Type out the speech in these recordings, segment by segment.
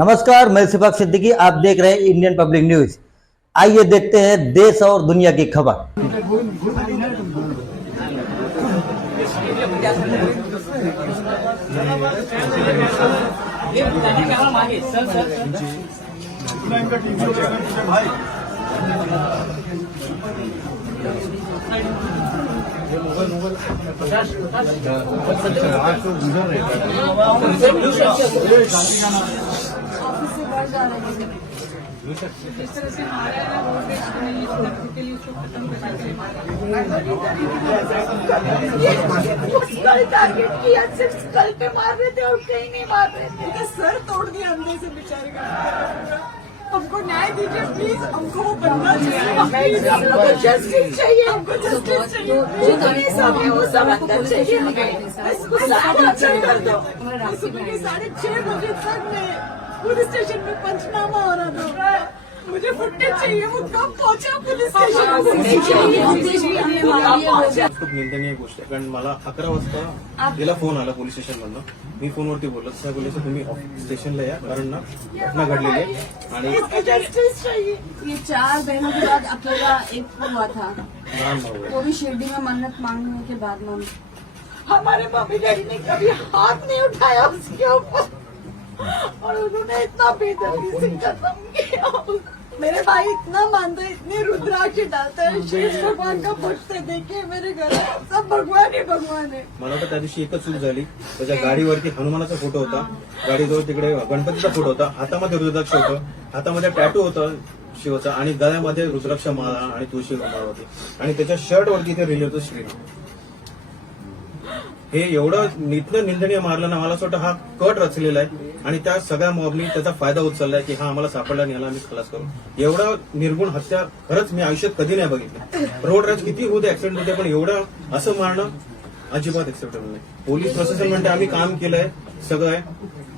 नमस्कार, मैं सिफाक सिद्दीकी। आप देख रहे हैं इंडियन पब्लिक न्यूज। आइए देखते हैं देश और दुनिया की खबर। जिस तरह से मारा है ना रोड के लिए उसको खत्म टारगेट किया, सिर्फ स्कल पे मार रहे थे और कहीं नहीं मार रहे थे। सर तोड़ दिया अंदर से बेचारे का। हमको न्याय दीजिए प्लीज, हमको वो बंदा चाहिए, हम लोग को जस्टिस चाहिए, हमको जस्टिस चाहिए। जितने सब है वो सब अंदर चाहिए हमें, इसको साथ कर दो। सुबह के 6:30 बजे तक मैं पुलिस स्टेशन में पंचनामा हो रहा था, मुझे फुटेज चाहिए। वो कब पहुंचा पुलिस स्टेशन? खूप निंदनीय गोष्ट आहे, कारण मला 11 वाजता तिला फोन आला पोलीस स्टेशन मधनं. मी फोनवरती बोललो, साहेब बोलले तुम्ही स्टेशनला या, कारण ना घटना घडलेली आहे आणि जस्टिस चाहिए। ये 4 बहनों के बाद अकेला एक हुआ था, लहान भाऊ आहे. वो भी शिरडी में मन्नत मांगने के बाद में। हमारे मम्मी डैडी ने कभी हाथ नहीं उठाया उसके ऊपर, और उन्होंने इतना बेदर्दी से खत्म किया। मेरे भाई इतना मानते, इतने रुद्राक्ष डालते हैं, शेष भगवान का पुष्ट देखे मेरे घर सब भगवान ही भगवान है। मला तर त्या दिवशी एकच चूक झाली, त्याच्या गाडीवरती हनुमानाचा फोटो होता, गाडीजवळ तिकडे गणपतीचा फोटो होता, हातामध्ये रुद्राक्ष होतं, हातामध्ये टॅटू होता शिवचा, आणि गळ्यामध्ये रुद्राक्ष माळा आणि तुळशी माळा होती, आणि त्याच्या शर्ट वरती ते लिहिलं होतं श्रीराम. हे एवढं इतकं निंदनीय मारलं ना, मला असं वाटतं हा कट रचलेला आहे आणि त्या सगळ्या मॉबनी त्याचा फायदा उचललाय की हा आम्हाला सापडला आणि याला आम्ही खलास करू. एवढं निर्गुण हत्या खरंच मी आयुष्यात कधी नाही बघितली. रोड रॅश किती होते, ऍक्सिडेंट होते, पण एवढं असं मारणं अजिबात एक्सेप्टेबल नाही. पोलीस प्रशासन म्हणते आम्ही काम केलंय, सगळं आहे,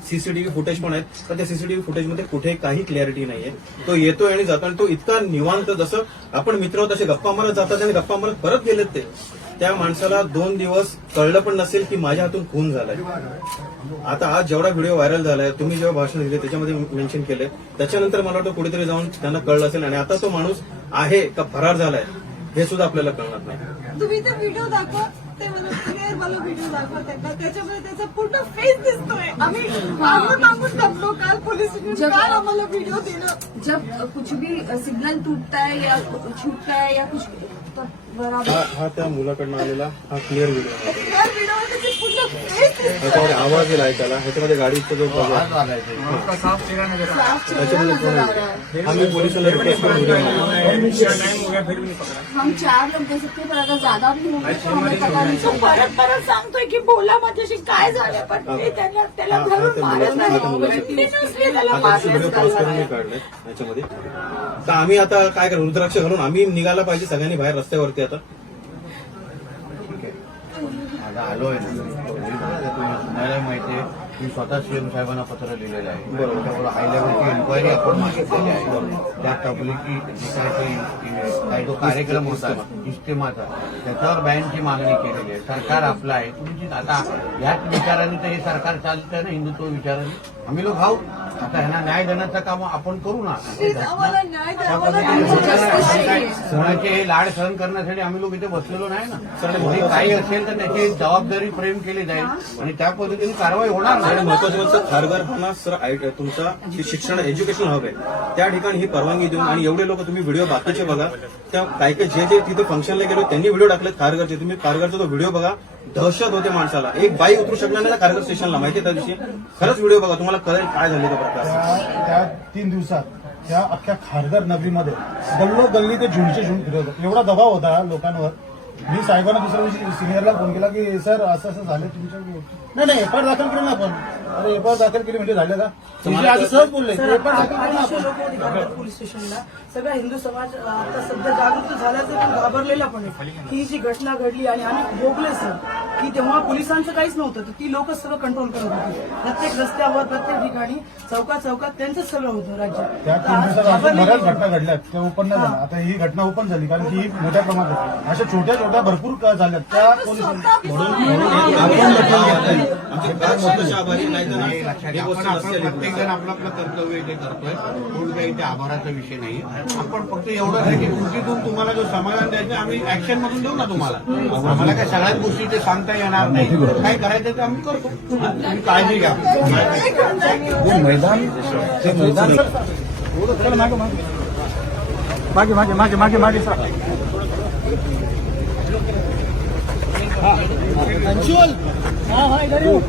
सीसीटीव्ही फुटेज पण आहेत, पण त्या सीसीटीव्ही फुटेजमध्ये कुठे काही क्लॅरिटी नाहीये. तो येतोय आणि जातो, आणि तो इतका निवांत, जसं आपण मित्र आहोत तसे गप्पा मारत जातात आणि गप्पा मारत परत गेलेत ते. त्या माणसाला 2 दिवस कळलं पण नसेल की माझ्या हातून खून झालाय. आता आज जेवढा व्हिडिओ व्हायरल झालाय, तुम्ही जेव्हा भाषण दिले त्याच्यामध्ये मेन्शन केलंय, त्याच्यानंतर मला वाटतं कुठेतरी जाऊन त्यांना कळलं असेल, आणि आता तो माणूस आहे का फरार झालाय हे सुद्धा आपल्याला कळणार नाही. तुम्ही ते व्हिडिओ दाखवा, ते मला व्हिडिओ दाखवा त्यांना, त्याच्यामध्ये त्याचा पूर्ण फेस दिसतोय. आम्ही मागून टपलो काल पोलीस काल आम्हाला व्हिडिओ दिलं. जब कुछ भी सिग्नल टूटता है या छूटता है या कुछ तो बराबर हा त्या मुलाकडनं आलेला हा क्लिअर व्हिडिओ आहे. त्या व्हिडिओमध्ये ते पूर्ण फेस दिसतोय. ह्याच्यामध्ये आवाज दिला ऐकायला, ह्याच्यामध्ये गाडीचा जो आम्ही पोलिसांना रिक्वेस्ट करून व्हिडिओ हम 4 लोग दे सकते हैं, पर अगर ज्यादा भी होंगे तो हमें पता नहीं तो चलेगा। परत सांगतोय की बोला माझ्याशी काय झालं, पण मी त्याला धरून मारत नाही, कंटिन्युअसली त्याला व्हिडिओ पॉज करून मी काढलाय ह्याच्यामध्ये. तर आम्ही आता काय करू, रुद्राक्ष घालून आम्ही निघायला पाहिजे सगळ्यांनी बाहेर रस्त्यावरती. आता आता आलोय ना, तुम्हाला माहिती आहे मी स्वतः सीएम साहेबांना पत्र लिहिलेलं आहे. त्याच्यावर हाय लेवलची इन्क्वायरी आपण मागितलेली आहे. त्या तबलिकी काही जो कार्यक्रम होता इज्तिमाचा, त्याच्यावर बॅनची मागणी केलेली आहे. सरकार आपलं आहे, तुमची आता याच विचाराने तर हे सरकार चालतं ना, हिंदुत्व विचाराने. आम्ही लोक आहोत, आता ह्यांना न्याय देण्याचं काम आपण करू ना. आम्हाला न्याय द्या, आम्हाला सणाचे हे लाड सहन करण्यासाठी आम्ही लोक इथे बसलेलो नाही ना. जे काही असेल तर त्याची जबाबदारी फ्रेम केली जाईल आणि त्या पद्धतीने कारवाई होणार नाही. आणि महत्वाचं म्हणजे खारघरपणा सर तुमचा शिक्षण एज्युकेशन हब आहे, त्या ठिकाणी ही परवानगी देऊन, आणि एवढे लोक तुम्ही व्हिडिओ बाकीचे बघा, त्या काही जे तिथे फंक्शनला गेलो त्यांनी व्हिडिओ टाकले खारघरचे. तुम्ही खारघरचा तो व्हिडिओ बघा, दहशत होते माणसाला. एक बाई उतरू शकणार नाही खारघर स्टेशनला, माहिती त्या दिवशी. खरंच व्हिडिओ बघा, तुम्हाला कळेल काय झाले तो प्रकार. त्या 3 दिवसात त्या अख्ख्या खारघर नगरीमध्ये गल्लोगल्ली ते झुंडचे झुंड फिरत होते. एवढा दबाव होता लोकांवर. मी साहेबांना दुसऱ्या दिवशी सिनियरला फोन केला की सर असं झालं तुमच्या. नाही एफआयआर दाखल केली ना आपण. अरे एफआयआर दाखल केली म्हणजे झालं का? आज सहज बोलले एफआयआर दाखल केली ना आपण. लोक होते पोलीस स्टेशनला. सगळा हिंदू समाज आता सध्या जागृत झाल्याचं पण घाबरलेला पण आहे. ही जी घटना घडली आणि आम्ही भोगले सर, की तेव्हा पोलिसांचं काहीच नव्हतं, तर ती लोक सगळं कंट्रोल करत होती. प्रत्येक रस्त्यावर प्रत्येक ठिकाणी चौकात त्यांचंच सगळं होतं राज्यात. त्या 3 दिवसात अजून बऱ्याच घटना घडल्यात, त्या ओपन नाही झाल्या. आता ही घटना ओपन झाली कारण की ही मोठ्या प्रमाणात अशा छोट्या भरपूर झाल्यात. त्या पोलिसांनी नाही आमचे गाव स्वतःचे आभारी नाही तर हे लक्षात घ्या. आपण प्रत्येक जण आपलं आपलं कर्तव्य ते करतोय. कोण काही ते आभाराचा विषय नाही. आपण फक्त एवढंच आहे की कृतीतून तुम्हाला जो समाधान द्यायचं आम्ही ऍक्शन मधून देऊ ना तुम्हाला. आम्हाला काय सगळ्याच गोष्टी ते सांगता येणार नाही. काय करायचं ते आम्ही करतो. तुम्ही काळजी घ्या. अंशुल, हाँ हाँ इधर ही हूँ।